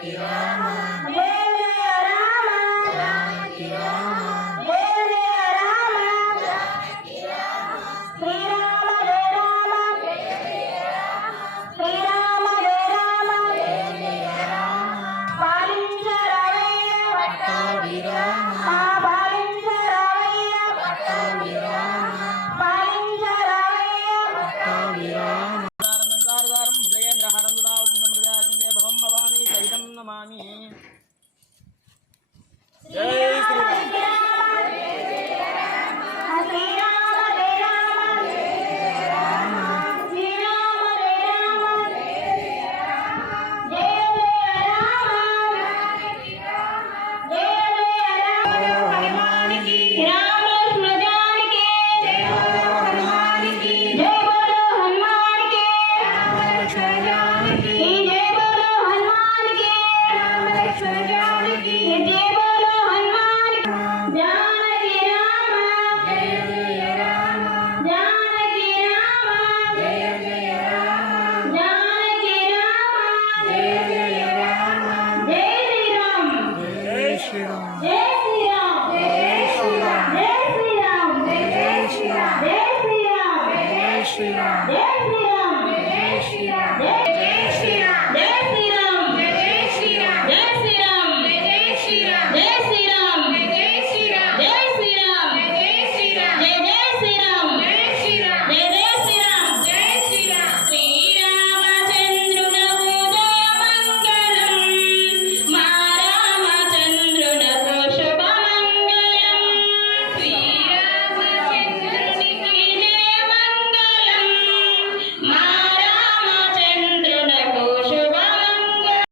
kiamat nome. Yeah. Desde